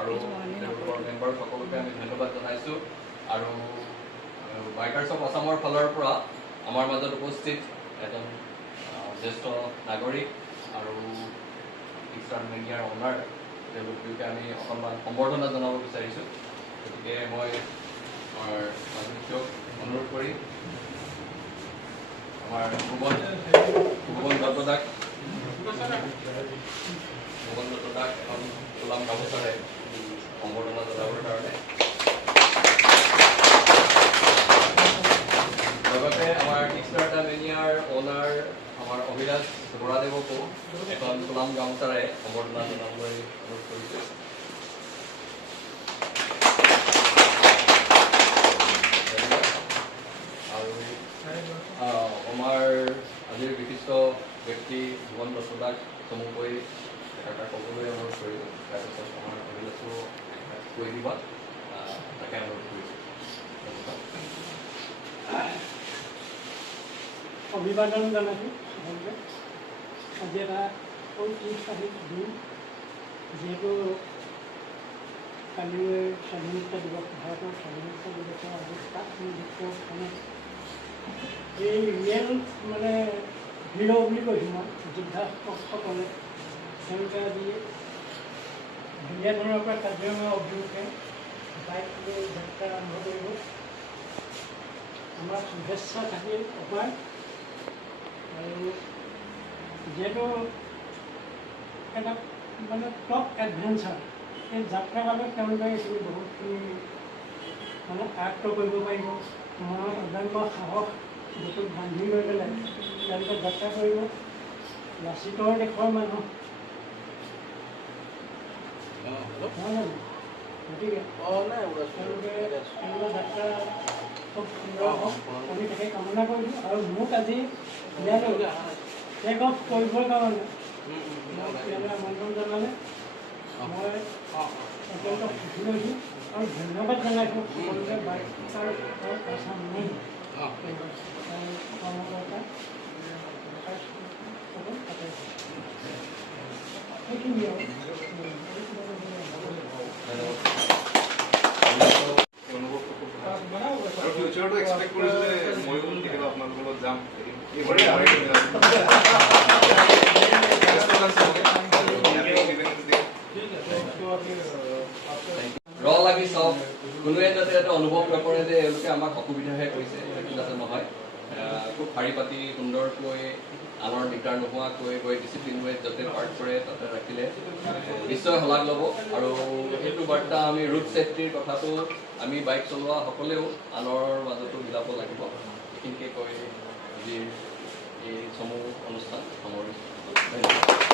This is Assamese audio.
আৰু তেওঁলোকৰ মেম্বাৰ সকলোকে আমি ধন্যবাদ জনাইছোঁ। আৰু বাইকাৰ্ছ অফ আছামৰ ফালৰ পৰা আমাৰ মাজত উপস্থিত এজন জ্যেষ্ঠ নাগৰিক আৰু কিকষ্টাৰ্ট মেনিয়াৰ অনাৰ তেওঁলোক দুয়োকে আমি অকণমান সম্বৰ্ধনা জনাব বিচাৰিছোঁ। গতিকে মই আমাৰ মানুহক অনুৰোধ কৰি আমাৰ ভুৱন দত্তদাক এখন গোলাম গামোচাৰে সম্বৰ্ধনা জনাবৰ কাৰণে লগতে আমাৰ কিকষ্টাৰ্ট মেনিয়াৰ অনাৰ আমাৰ অভিলাষ বৰাদেৱকো এখন গোলাম গামোচাৰে সম্বৰ্ধনা জনাবলৈ অনুৰোধ কৰিছোঁ। আৰু আমাৰ আজিৰ বিশিষ্ট ব্যক্তি ভুৱন দত্তদাক চমুকৈ এটা ক'বলৈ অনুৰোধ কৰিলোঁ। তাৰপিছত আমাৰ অভিলাষো কৈ দিবা তাকে অনুৰোধ কৰিছোঁ। অভিবাদন জনাইছোঁ সকলোকে। আজি এটা ঐতিহাসিক দিন, যিহেতু কালি স্বাধীনতা দিৱস, ভাৰতৰ স্বাধীনতা দিৱসৰ আজি তাত মানে এই ৰিয়েল মানে হিৰ' বুলি কৈছোঁ মই, যোদ্ধাসকলে তেওঁলোকে আজি ধুনীয়া পৰা কাজিৰঙা অভিমুখে বাইক লৈ যাত্ৰা আৰম্ভ কৰিব। আমাৰ শুভেচ্ছা থাকিল অপাৰ। আৰু যিহেতু এটা মানে টপ এডভেঞ্চাৰ, এই যাত্ৰাৰ বাবে তেওঁলোকে এইখিনি বহুতখিনি মানে আয়ত্ত কৰিব পাৰিব। মনত অদম্য সাহস বুকুত বান্ধি লৈ পেলাই তেওঁলোকে যাত্ৰা কৰিব। লাচিতৰ দেশৰ মানুহ গতিকে তেওঁলোকে তেওঁলোকৰ যাত্ৰা খুব সুন্দৰ হওক, আমি তাকে কামনা কৰিছোঁ। আৰু মোক আজি ইয়ালৈ টেক অফ কৰিবৰ কাৰণে ইয়ালৈ আমন্ত্ৰণ জনালে মই অত্যন্ত সুখী হৈছোঁ আৰু ধন্যবাদ জনাইছোঁ সকলোকে বাইকাৰ আছাম মেইন কৰ্মকৰ্তা সেইখিনি আৰু ফিউচাৰটো এক্সপেক্ট কৰিছিলে ময়ো কেতিয়াবা আপোনালোকৰ লগত যাম। লাগি চাওক, কোনোৱে যাতে এটা অনুভৱ নকৰে যে এওঁলোকে আমাক অসুবিধাহে কৰিছে, সেইটো যাতে নহয়। খুব শাৰী পাতি সুন্দৰকৈ আনৰ দিগদাৰ নোহোৱাকৈ গৈ ডিচিপ্লিন ৱেত যাতে পাৰ্ট কৰে তাতে ৰাখিলে নিশ্চয় শলাগ ল'ব। আৰু এইটো বাৰ্তা আমি ৰোড ছেফটিৰ কথাটো আমি বাইক চলোৱা সকলেও আনৰ মাজতো মিলাব লাগিব। এইখিনিকে কৈ আজিৰ এই চমু অনুষ্ঠান সামৰিছোঁ। ধন্যবাদ।